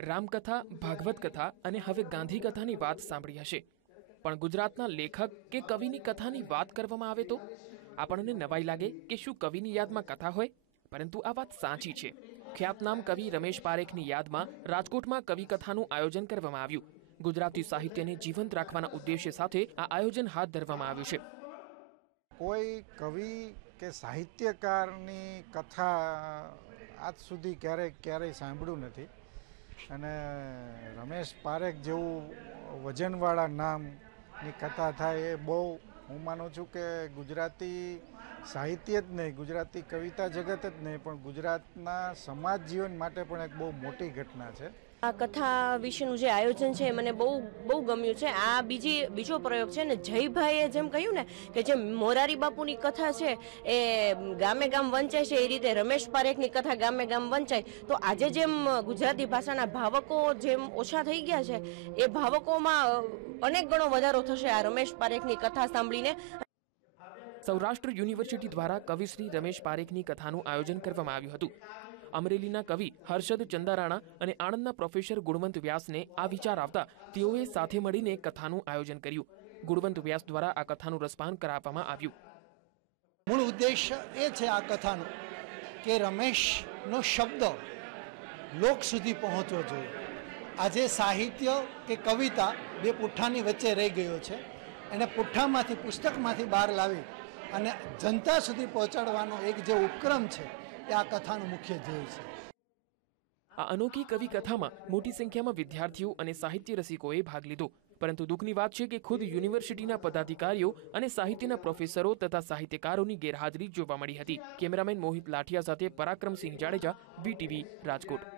રામકથા, ભાગવત કથા અને હવે ગાંધી કથાની વાત સાંભળી હશે. પણ ગુજરાતના લેખક કે કવિની કથાની વાત કરવામાં આવે તો? આપણને નવાઈ લાગે કે શું કવિની યાદમાં કથા હોય? પરંતુ આ વાત સાચી છે. ખ્યાતનામ કવિ રમેશ પારેખની યાદમાં રાજકોટમાં કવિ કથાનું આયોજન કરવામાં આવ્યું. ગુજરાતી સાહિત્યને જીવંત રાખવાના ઉદ્દેશ્ય સાથે આ આયોજન હાથ ધરવામાં આવ્યું છે. કોઈ કવિ કે સાહિત્યકારની કથા આજ સુધી ક્યારેય ક્યારેય સાંભળ્યું નથી. અને રમેશ પારેખ જેવું વજનવાળા નામની કથા થાય એ બહુ હું માનું છું કે ગુજરાતી સાહિત્ય જ નહીં, ગુજરાતી કવિતા જગત જ નહીં, પણ ગુજરાતના સમાજ જીવન માટે પણ એક બહુ મોટી ઘટના છે. આ કથા વિશેનું જે આયોજન છે મને બહુ બહુ ગમ્યું છે. આ બીજી, બીજો પ્રયોગ છે ને, જયભાઈએ જેમ કહ્યું ને કે જે મોરારી બાપુની કથા છે એ ગામે ગામ વંચાય છે, એ રીતે રમેશ પારેખની કથા ગામે ગામ વંચાય. તો આજે જેમ ગુજરાતી ભાષાના ભાવકો જેમ ઓછા થઈ ગયા છે, એ ભાવકોમાં અનેક ગણો વધારો થશે આ રમેશ પારેખની કથા સાંભળીને સૌરાષ્ટ્ર યુનિવર્સિટી દ્વારા કવિશ્રી રમેશ પારેખની કથાનું આયોજન કરવામાં આવ્યું હતું. અમરેલીના કવિ હર્ષદ ચંદારાણા અને આણંદના પ્રોફેસર ગુણવંત વ્યાસને આ વિચાર આવતા તેઓએ સાથે મળીને કથાનું આયોજન કર્યું. ગુણવંત વ્યાસ દ્વારા આ કથાનું રસપાન કરાવવામાં આવ્યું. મૂળ ઉદ્દેશ્ય એ છે આ કથાનો કે રમેશનો શબ્દ લોક સુધી પહોંચવો જોઈએ. આજે સાહિત્ય કે કવિતા બે પુઠ્ઠાની વચ્ચે રહી ગયો છે. એને પુઠ્ઠામાંથી, પુસ્તકમાંથી બહાર લાવી અને જનતા સુધી પહોંચાડવાનો એક જે ઉપક્રમ છે, એ આ કથાનું મુખ્ય ધ્યેય છે. આ અનોખી કવિ કથામાં મોટી સંખ્યામાં વિદ્યાર્થીઓ અને સાહિત્ય રસિકોએ ભાગ લીધો. પરંતુ દુઃખની વાત છે કે ખુદ યુનિવર્સિટીના પદાધિકારીઓ અને સાહિત્યના પ્રોફેસરો તથા સાહિત્યકારોની ગેરહાજરી જોવા મળી હતી. કેમેરામેન મોહિત લાઠિયા સાથે પરાક્રમસિંહ જાડેજા, વીટીવી રાજકોટ.